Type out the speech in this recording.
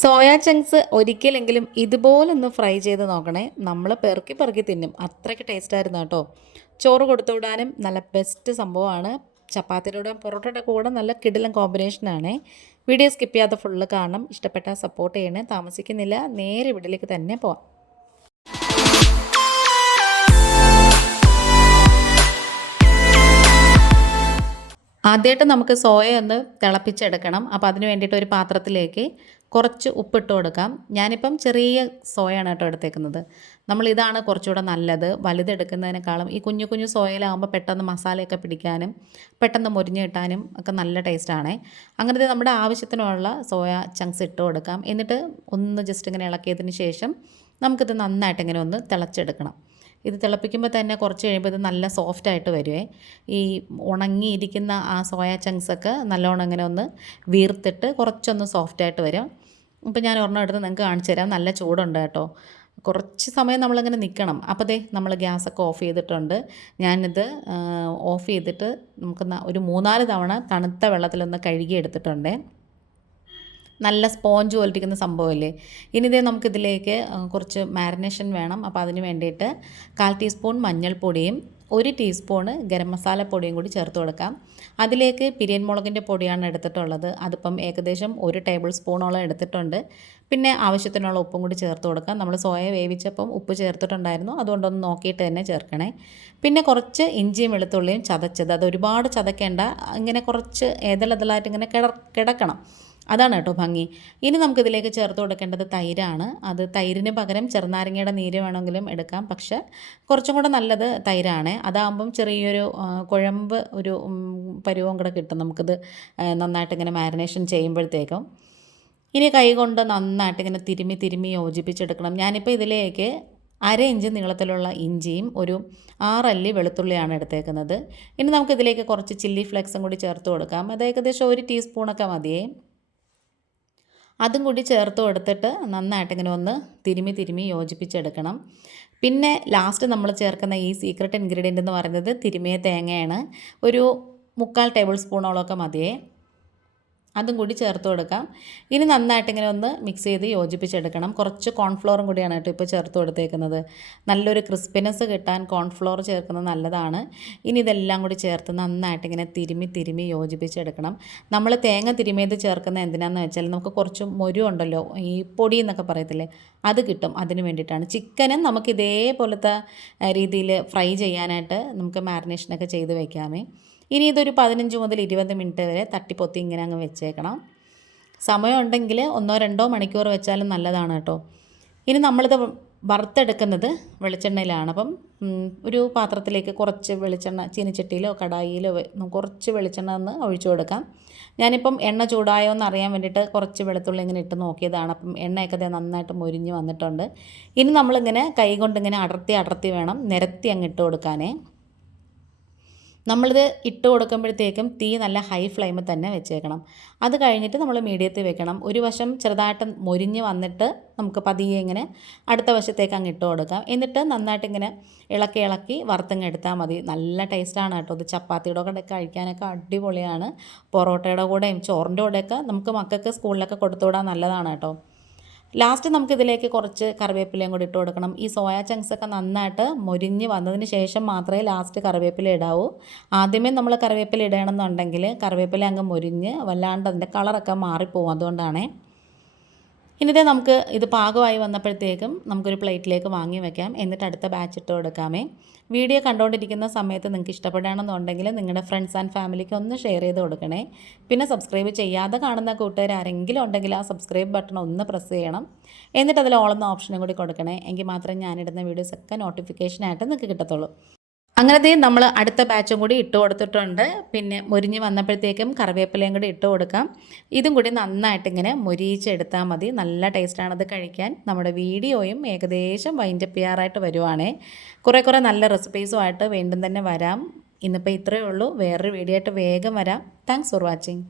Soya chunks ഒരിക്കലെങ്കിലും ഇതുപോലൊന്ന് fry ചെയ്ത് നോക്കണേ. നമ്മൾ പെറുക്കി പെറുക്കി തിന്നും. അത്രയ്ക്ക് ടേസ്റ്റായിരുന്നു കേട്ടോ. ചോറ് കൊടുത്തു വിടാനും നല്ല ബെസ്റ്റ് സംഭവമാണ്. ചപ്പാത്തിയുടെ പൊറോട്ടയുടെ കൂടെ നല്ല കിടിലൻ കോമ്പിനേഷനാണ് വീഡിയോ സ്കിപ്പ് ചെയ്യാതെ ഫുള്ള് കാണണം. ഇഷ്ടപ്പെട്ടാൽ സപ്പോർട്ട് ചെയ്യണേ. താമസിക്കുന്നില്ല. നേരെ വീട്ടിലേക്ക് തന്നെ പോവാം. ആദ്യമായിട്ട് നമുക്ക് സോയ ഒന്ന് തിളപ്പിച്ചെടുക്കണം. അപ്പോൾ അതിന് വേണ്ടിയിട്ട് ഒരു പാത്രത്തിലേക്ക് കുറച്ച് ഉപ്പിട്ട് കൊടുക്കാം. ഞാനിപ്പം ചെറിയ സോയാണ് കേട്ടോ എടുത്തേക്കുന്നത്. നമ്മൾ ഇതാണ് കുറച്ചുകൂടെ നല്ലത്. വലുതെടുക്കുന്നതിനേക്കാളും ഈ കുഞ്ഞു കുഞ്ഞു സോയയിലാകുമ്പോൾ പെട്ടെന്ന് മസാലയൊക്കെ പിടിക്കാനും പെട്ടെന്ന് മുരിഞ്ഞ് കിട്ടാനും ഒക്കെ നല്ല ടേസ്റ്റാണേ. അങ്ങനത്തെ നമ്മുടെ ആവശ്യത്തിനുള്ള സോയ ചങ്ക്സ് ഇട്ട് കൊടുക്കാം. എന്നിട്ട് ഒന്ന് ജസ്റ്റ് ഇങ്ങനെ ഇളക്കിയതിന് ശേഷം നമുക്കിത് നന്നായിട്ട് ഇങ്ങനെ ഒന്ന് തിളച്ചെടുക്കണം. ഇത് തിളപ്പിക്കുമ്പോൾ തന്നെ കുറച്ച് കഴിയുമ്പോൾ ഇത് നല്ല സോഫ്റ്റായിട്ട് വരുവേ. ഈ ഉണങ്ങിയിരിക്കുന്ന ആ സോയ ചങ്ക്സൊക്കെ നല്ലോണം ഇങ്ങനെ ഒന്ന് വീർത്തിട്ട് കുറച്ചൊന്ന് സോഫ്റ്റായിട്ട് വരും. അപ്പോൾ ഞാൻ ഒരെണ്ണം എടുത്ത് നിങ്ങൾക്ക് കാണിച്ചു തരാം. നല്ല ചൂടുണ്ട് കേട്ടോ. കുറച്ച് സമയം നമ്മളിങ്ങനെ നിൽക്കണം. അപ്പോൾ ദേ നമ്മൾ ഗ്യാസൊക്കെ ഓഫ് ചെയ്തിട്ടുണ്ട്. ഞാനിത് ഓഫ് ചെയ്തിട്ട് നമുക്ക് ഒരു മൂന്നാൽ തവണ തണുത്ത വെള്ളത്തിലൊന്ന് കഴുകി എടുത്തിട്ടുണ്ട്. നല്ല സ്പോഞ്ച് പോലിരിക്കുന്ന സംഭവമല്ലേ? ഇനി ഇതേ നമുക്കിതിലേക്ക് കുറച്ച് മാരിനേഷൻ വേണം. അപ്പോൾ അതിന് വേണ്ടിയിട്ട് കാൽ ടീസ്പൂൺ മഞ്ഞൾപ്പൊടിയും ഒരു ടീസ്പൂണ് ഗരം മസാല പൊടിയും കൂടി ചേർത്ത് കൊടുക്കാം. അതിലേക്ക് പിരിയൻ മുളകിന്റെ പൊടിയാണ് എടുത്തിട്ടുള്ളത്. അതിപ്പം ഏകദേശം ഒരു ടേബിൾ സ്പൂണോളം എടുത്തിട്ടുണ്ട്. പിന്നെ ആവശ്യത്തിനുള്ള ഉപ്പും കൂടി ചേർത്ത് കൊടുക്കാം. നമ്മൾ സോയ വേവിച്ചപ്പം ഉപ്പ് ചേർത്തിട്ടുണ്ടായിരുന്നു. അതുകൊണ്ടൊന്ന് നോക്കിയിട്ട് തന്നെ ചേർക്കണേ. പിന്നെ കുറച്ച് ഇഞ്ചിയും വെളുത്തുള്ളിയും ചതച്ചത്. അത് ഒരുപാട് ചതക്കേണ്ട ഇങ്ങനെ കുറച്ച് ഏതലതലായിട്ട് ഇങ്ങനെ കിടക്കണം. അതാണ് കേട്ടോ ഭംഗി. ഇനി നമുക്കിതിലേക്ക് ചേർത്ത് കൊടുക്കേണ്ടത് തൈരാണ്. അത് തൈരിന് പകരം ചെറുനാരങ്ങയുടെ നീര് വേണമെങ്കിലും എടുക്കാം. പക്ഷെ കുറച്ചും കൂടെ നല്ലത് തൈരാണ്. അതാകുമ്പം ചെറിയൊരു കുഴമ്പ് ഒരു പരുവം കൂടെ കിട്ടും നമുക്കിത് നന്നായിട്ട് ഇങ്ങനെ മാരിനേഷൻ ചെയ്യുമ്പോഴത്തേക്കും. ഇനി കൈകൊണ്ട് നന്നായിട്ട് ഇങ്ങനെ തിരുമ്മി തിരുമ്മി യോജിപ്പിച്ചെടുക്കണം. ഞാനിപ്പോൾ ഇതിലേക്ക് അര ഇഞ്ച് നീളത്തിലുള്ള ഇഞ്ചിയും ഒരു ആറല്ലി വെളുത്തുള്ളിയാണ് എടുത്തേക്കുന്നത്. ഇനി നമുക്കിതിലേക്ക് കുറച്ച് ചില്ലി ഫ്ലെക്സും കൂടി ചേർത്ത് കൊടുക്കാം. അത് ഏകദേശം ഒരു ടീസ്പൂണൊക്കെ മതിയേ. അതും കൂടി ചേർത്ത് കൊടുത്തിട്ട് നന്നായിട്ട് ഇങ്ങനെ ഒന്ന് തിരുമി തിരുമി യോജിപ്പിച്ചെടുക്കണം. പിന്നെ ലാസ്റ്റ് നമ്മൾ ചേർക്കുന്ന ഈ സീക്രട്ട് ഇൻഗ്രീഡിയന്റ് എന്ന് പറയുന്നത് തിരുമിയ തേങ്ങയാണ്. ഒരു മുക്കാൽ ടേബിൾ സ്പൂണോളമൊക്കെ മതിയേ. അതും കൂടി ചേർത്ത് കൊടുക്കാം. ഇനി നന്നായിട്ട് ഇങ്ങനെ ഒന്ന് മിക്സ് ചെയ്ത് യോജിപ്പിച്ചെടുക്കണം. കുറച്ച് കോൺഫ്ലോറും കൂടിയാണ് കേട്ടോ ഇപ്പോൾ ചേർത്ത് കൊടുത്തേക്കുന്നത്. നല്ലൊരു ക്രിസ്പിനെസ് കിട്ടാൻ കോൺഫ്ലോർ ചേർക്കുന്നത് നല്ലതാണ്. ഇനി ഇതെല്ലാം കൂടി ചേർത്ത് നന്നായിട്ട് ഇങ്ങനെ തിരുമി തിരുമി യോജിപ്പിച്ചെടുക്കണം. നമ്മൾ തേങ്ങ തിരുമിയത് ചേർക്കുന്ന എന്തിനാന്ന് വെച്ചാൽ നമുക്ക് കുറച്ച് മൊരു ഉണ്ടല്ലോ ഈ പൊടി എന്നൊക്കെ പറയത്തില്ലേ അത് കിട്ടും. അതിന് വേണ്ടിയിട്ടാണ്. ചിക്കനും നമുക്ക് ഇതേപോലത്തെ രീതിയിൽ ഫ്രൈ ചെയ്യാനായിട്ട് നമുക്ക് മാരിനേഷനൊക്കെ ചെയ്ത് വയ്ക്കാമേ ഇനി ഇതൊരു പതിനഞ്ച് മുതൽ ഇരുപത് മിനിറ്റ് വരെ തട്ടിപ്പൊത്തി ഇങ്ങനെ അങ്ങ് വെച്ചേക്കണം. സമയമുണ്ടെങ്കിൽ ഒന്നോ രണ്ടോ മണിക്കൂർ വെച്ചാലും നല്ലതാണ് കേട്ടോ. ഇനി നമ്മളിത് വറുത്തെടുക്കുന്നത് വെളിച്ചെണ്ണയിലാണ്. അപ്പം ഒരു പാത്രത്തിലേക്ക് കുറച്ച് വെളിച്ചെണ്ണ ചീനിച്ചട്ടിയിലോ കടായിയിലോ കുറച്ച് വെളിച്ചെണ്ണ ഒന്ന് ഒഴിച്ചു കൊടുക്കാം. ഞാനിപ്പം എണ്ണ ചൂടായോ എന്ന് അറിയാൻ വേണ്ടിയിട്ട് കുറച്ച് വെളുത്തുള്ളി ഇങ്ങനെ ഇട്ട് നോക്കിയതാണ്. അപ്പം എണ്ണയൊക്കെ നന്നായിട്ട് മുരിഞ്ഞ് വന്നിട്ടുണ്ട്. ഇനി നമ്മളിങ്ങനെ കൈ കൊണ്ട് ഇങ്ങനെ അടർത്തി അടർത്തി വേണം നിരത്തി അങ്ങ് ഇട്ട് കൊടുക്കാനേ. നമ്മളിത് ഇട്ട് കൊടുക്കുമ്പോഴത്തേക്കും തീ നല്ല ഹൈ ഫ്ലെയിമിൽ തന്നെ വെച്ചേക്കണം. അത് കഴിഞ്ഞിട്ട് നമ്മൾ മീഡിയത്തിൽ വെക്കണം. ഒരു വശം ചെറുതായിട്ട് മൊരിഞ്ഞ് വന്നിട്ട് നമുക്ക് പതിയെ ഇങ്ങനെ അടുത്ത വശത്തേക്ക് അങ്ങ് ഇട്ട് കൊടുക്കാം. എന്നിട്ട് നന്നായിട്ട് ഇങ്ങനെ ഇളക്കി ഇളക്കി വറുത്തങ്ങ് എടുത്താൽ മതി. നല്ല ടേസ്റ്റാണ് കേട്ടോ. ഇത് ചപ്പാത്തിയുടെ കൂടെ കഴിക്കാനൊക്കെ അടിപൊളിയാണ്. പൊറോട്ടയുടെ കൂടെയും ചോറിന്റെ കൂടെയൊക്കെ നമുക്ക് മക്കൾക്ക് സ്കൂളിലൊക്കെ കൊടുത്തുവിടാൻ നല്ലതാണ് കേട്ടോ. ലാസ്റ്റ് നമുക്കിതിലേക്ക് കുറച്ച് കറിവേപ്പിലയും കൂടി ഇട്ട് കൊടുക്കണം. ഈ സോയ ചങ്ക്സ് ഒക്കെ നന്നായിട്ട് മുരിഞ്ഞ് വന്നതിന് ശേഷം മാത്രമേ ലാസ്റ്റ് കറിവേപ്പില ഇടാവൂ. ആദ്യമേ നമ്മൾ കറിവേപ്പില ഇടണമെന്നുണ്ടെങ്കിൽ കറിവേപ്പില അങ്ങ് മുരിഞ്ഞ് വല്ലാണ്ട് അതിന്റെ കളറൊക്കെ മാറിപ്പോവും അതുകൊണ്ടാണേ. ഇനിതേ നമുക്ക് ഇത് പാകമായി വന്നപ്പോഴത്തേക്കും നമുക്കൊരു പ്ലേറ്റിലേക്ക് വാങ്ങി വെക്കാം. എന്നിട്ട് അടുത്ത ബാച്ച് ഇട്ട് കൊടുക്കാമേ. വീഡിയോ കണ്ടുകൊണ്ടിരിക്കുന്ന സമയത്ത് നിങ്ങൾക്ക് ഇഷ്ടപ്പെടുകയാണെന്നുണ്ടെങ്കിൽ നിങ്ങളുടെ ഫ്രണ്ട്സ് ആൻഡ് ഫാമിലിക്ക് ഒന്ന് ഷെയർ ചെയ്ത് കൊടുക്കണേ. പിന്നെ സബ്സ്ക്രൈബ് ചെയ്യാതെ കാണുന്ന കൂട്ടുകാർ ആരെങ്കിലും ഉണ്ടെങ്കിൽ ആ സബ്സ്ക്രൈബ് ബട്ടൺ ഒന്ന് പ്രസ് ചെയ്യണം. എന്നിട്ട് അതിൽ ഓളെന്ന ഓപ്ഷനും കൂടി കൊടുക്കണേ. എങ്കിൽ മാത്രമേ ഞാനിടുന്ന വീഡിയോസൊക്കെ നോട്ടിഫിക്കേഷനായിട്ട് നിങ്ങൾക്ക് കിട്ടത്തുള്ളൂ. അങ്ങനത്തെ നമ്മൾ അടുത്ത ബാച്ചും കൂടി ഇട്ട് കൊടുത്തിട്ടുണ്ട്. പിന്നെ മുരിഞ്ഞ് വന്നപ്പോഴത്തേക്കും കറിവേപ്പിലയും കൂടി ഇട്ട് കൊടുക്കാം. ഇതും കൂടി നന്നായിട്ട് ഇങ്ങനെ മുരിയിച്ചെടുത്താൽ മതി. നല്ല ടേസ്റ്റാണത് കഴിക്കാൻ. നമ്മുടെ വീഡിയോയും ഏകദേശം വൈൻഡപ്പ് ചെയ്യാറായിട്ട് വരുവാണേ. കുറേ കുറേ നല്ല റെസിപ്പീസുമായിട്ട് വീണ്ടും തന്നെ വരാം. ഇന്നിപ്പോൾ ഇത്രയേ ഉള്ളൂ. വേറൊരു വീഡിയോ ആയിട്ട് വേഗം വരാം. Thanks for watching